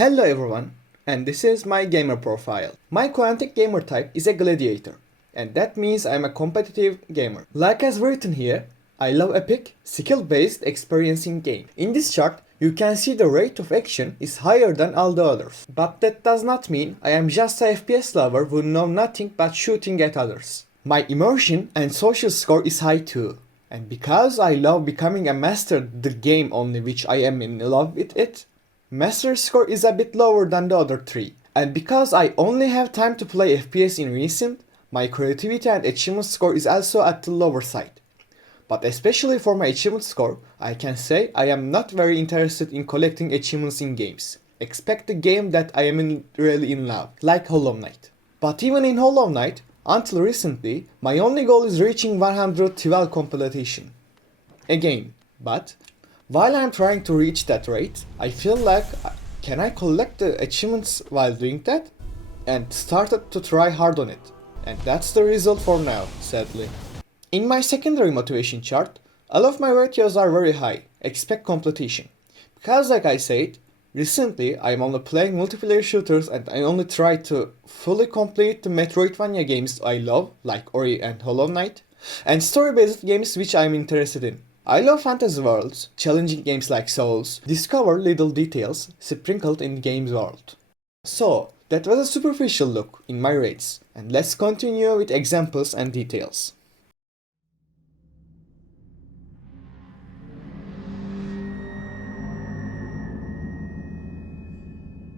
Hello everyone, and this is my gamer profile. My quantic gamer type is a gladiator, and that means I'm a competitive gamer. Like as written here, I love epic, skill-based experience in game. In this chart, you can see the rate of action is higher than all the others. But that does not mean I am just a FPS lover who know nothing but shooting at others. My immersion and social score is high too. And because I love becoming a master the game only which I am in love with it, master score is a bit lower than the other three. And because I only have time to play FPS in recent, my creativity and achievement score is also at the lower side. But especially for my achievement score, I can say I am not very interested in collecting achievements in games. Expect the game that I am really in love, like Hollow Knight. But even in Hollow Knight, until recently, my only goal is reaching 112 completion. Again, but while I'm trying to reach that rate, I feel like can I collect the achievements while doing that? And started to try hard on it. And that's the result for now, sadly. In my secondary motivation chart, all of my ratios are very high, expect completion. Because like I said, recently I'm only playing multiplayer shooters and I only try to fully complete the Metroidvania games I love, like Ori and Hollow Knight, and story-based games which I'm interested in. I love fantasy worlds, challenging games like Souls, discover little details sprinkled in the game's world. So, that was a superficial look in my rates, and let's continue with examples and details.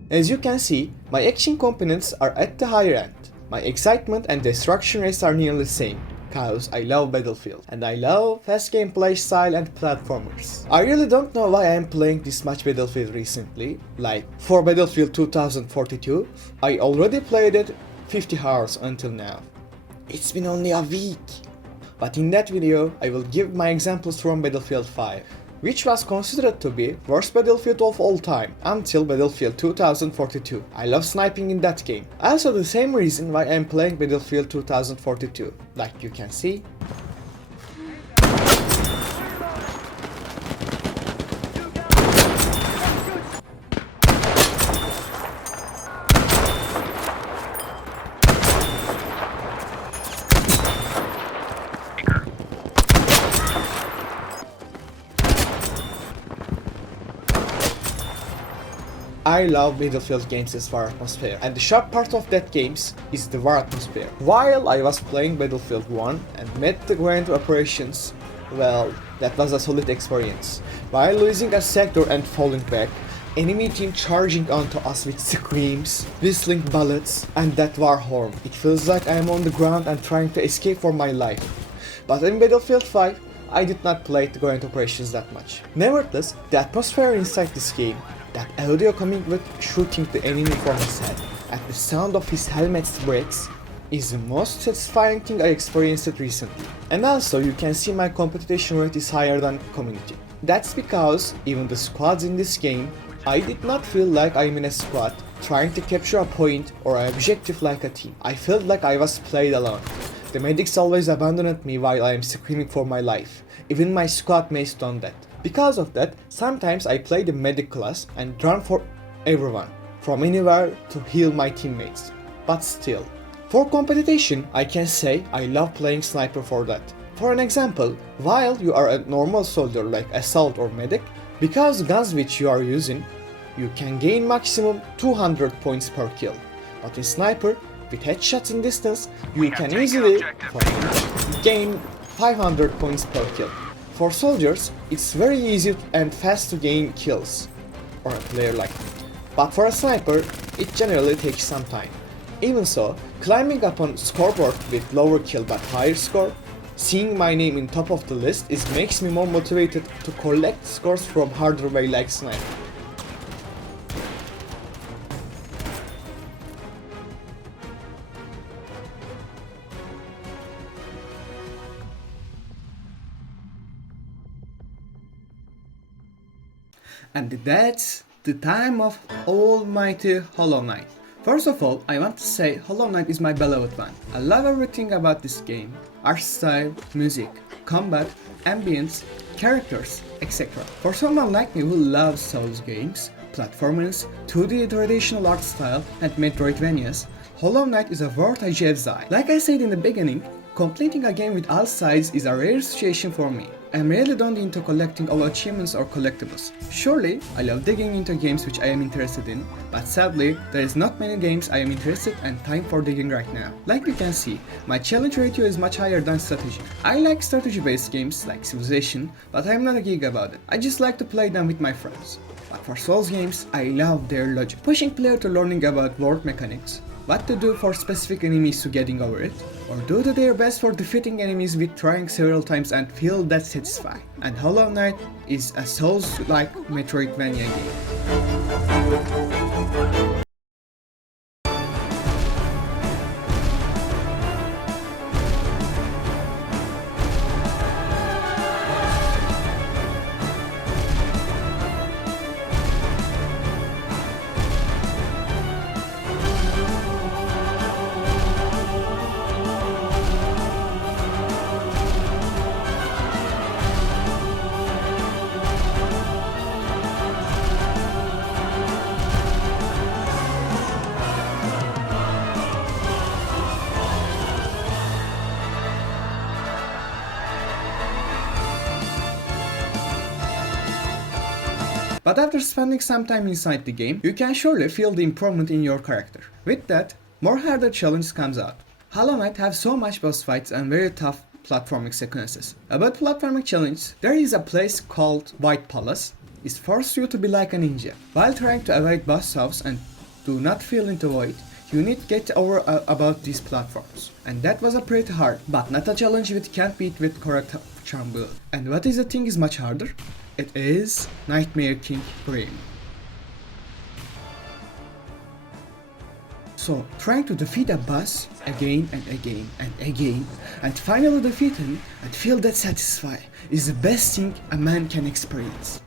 As you can see, my action components are at the higher end. My excitement and destruction rates are nearly the same, cause I love Battlefield, and I love fast gameplay style and platformers. I really don't know why I am playing this much Battlefield recently, like for Battlefield 2042, I already played it 50 hours until now. It's been only a week. But in that video, I will give my examples from Battlefield 5. Which was considered to be worst battlefield of all time until Battlefield 2042. I love sniping in that game. Also the same reason why I'm playing Battlefield 2042. Like you can see. I love Battlefield games' war atmosphere, and the sharp part of that games is the war atmosphere. While I was playing Battlefield 1 and met the grand operations, well, that was a solid experience. While losing a sector and falling back, enemy team charging onto us with screams, whistling bullets, and that war horn. It feels like I am on the ground and trying to escape for my life. But in Battlefield 5, I did not play the grand operations that much. Nevertheless, the atmosphere inside this game, that audio coming with shooting the enemy from his head, and the sound of his helmet's brakes, is the most satisfying thing I experienced recently. And also you can see my competition rate is higher than community. That's because even the squads in this game, I did not feel like I'm in a squad trying to capture a point or an objective like a team. I felt like I was played alone. The medics always abandoned me while I am screaming for my life. Even my squad mates done that. Because of that, sometimes I play the medic class and run for everyone, from anywhere to heal my teammates. But still, for competition, I can say I love playing sniper for that. For an example, while you are a normal soldier like assault or medic, because guns which you are using, you can gain maximum 200 points per kill. But in sniper, with headshots in distance, you can easily gain 500 points per kill. For soldiers, it's very easy and fast to gain kills, or a player like me. But for a sniper, it generally takes some time. Even so, climbing up on scoreboard with lower kill but higher score, seeing my name in top of the list makes me more motivated to collect scores from harder way like sniper. And that's the time of almighty Hollow Knight. First of all, I want to say Hollow Knight is my beloved one. I love everything about this game. Art style, music, combat, ambience, characters, etc. For someone like me who loves Souls games, platformers, 2D traditional art style, and Metroidvanias, Hollow Knight is a worth I zai. Like I said in the beginning, completing a game with all sides is a rare situation for me. I'm really not into collecting all achievements or collectibles. Surely, I love digging into games which I am interested in, but sadly, there is not many games I am interested and time for digging right now. Like you can see, my challenge ratio is much higher than strategy. I like strategy-based games like Civilization, but I'm not a geek about it. I just like to play them with my friends. But for Souls games, I love their logic, pushing player to learning about world mechanics, what to do for specific enemies to getting over it, or do their best for defeating enemies with trying several times and feel that satisfied. And Hollow Knight is a Souls-like Metroidvania game. But after spending some time inside the game, you can surely feel the improvement in your character. With that, more harder challenges comes out. Hollow Knight have so much boss fights and very tough platforming sequences. About platforming challenges, there is a place called White Palace. It forces you to be like a ninja. While trying to avoid boss house and do not fall into void, you need to get over about these platforms. And that was a pretty hard, but not a challenge which can't beat with correct charm build. And what is the thing is much harder? It is Nightmare King Grim. So, trying to defeat a boss again and again and again, and finally defeat him and feel that satisfied is the best thing a man can experience.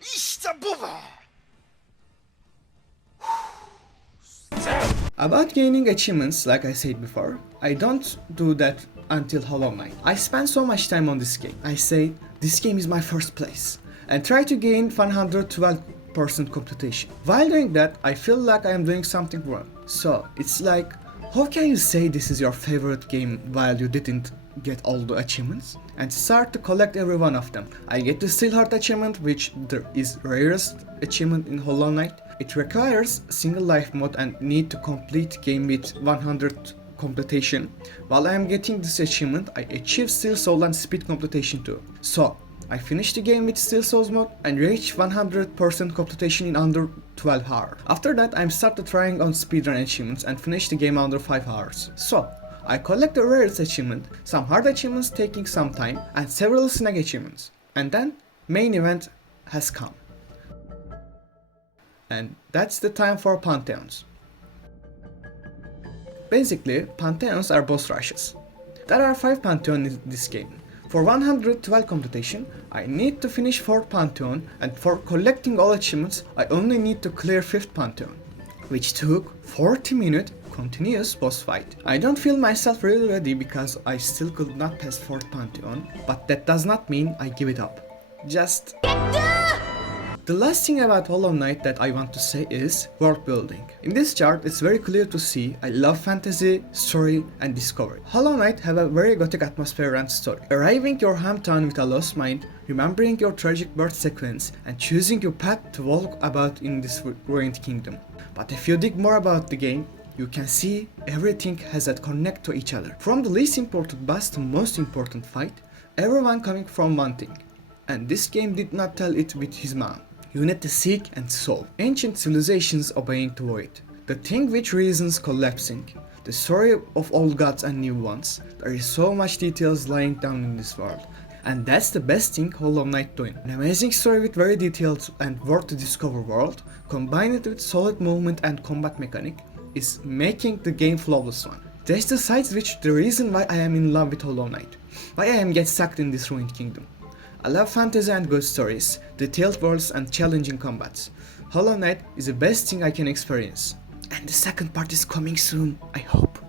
İşte bu be! About gaining achievements, like I said before, I don't do that until Hollow Knight. I spend so much time on this game. I say, this game is my first place, and try to gain 112% completion. While doing that, I feel like I am doing something wrong. So, it's like, how can you say this is your favorite game while you didn't get all the achievements? And start to collect every one of them. I get the Steelheart achievement, which is rarest achievement in Hollow Knight. It requires single life mode and need to complete game with 100 completion. While I am getting this achievement, I achieve Steel Soul and Speed completion too. So, I finished the game with Steel Souls mode and reached 100% completion in under 12 hours. After that, I started trying on speedrun achievements and finished the game under 5 hours. So, I collect the rarest achievement, some hard achievements taking some time, and several snag achievements. And then, main event has come. And that's the time for Pantheons. Basically, Pantheons are boss rushes. There are 5 Pantheons in this game. For 112 completion, I need to finish 4th Pantheon, and for collecting all achievements, I only need to clear 5th Pantheon, which took 40-minute continuous boss fight. I don't feel myself really ready because I still could not pass 4th Pantheon, but that does not mean I give it up. Just... The last thing about Hollow Knight that I want to say is world building. In this chart, it's very clear to see I love fantasy, story, and discovery. Hollow Knight have a very gothic atmosphere and story. Arriving your hometown with a lost mind, remembering your tragic birth sequence, and choosing your path to walk about in this ruined kingdom. But if you dig more about the game, you can see everything has a connect to each other. From the least important boss to most important fight, everyone coming from one thing. And this game did not tell it with his mouth. You need to seek and solve. Ancient civilizations obeying the void. The thing which reasons collapsing. The story of old gods and new ones. There is so much details lying down in this world. And that's the best thing Hollow Knight doing. An amazing story with very detailed and worth to discover world, combined with solid movement and combat mechanic, is making the game flawless one. That's the sides which the reason why I am in love with Hollow Knight. Why I am get sucked in this ruined kingdom. I love fantasy and good stories, detailed worlds and challenging combats. Hollow Knight is the best thing I can experience. And the second part is coming soon, I hope.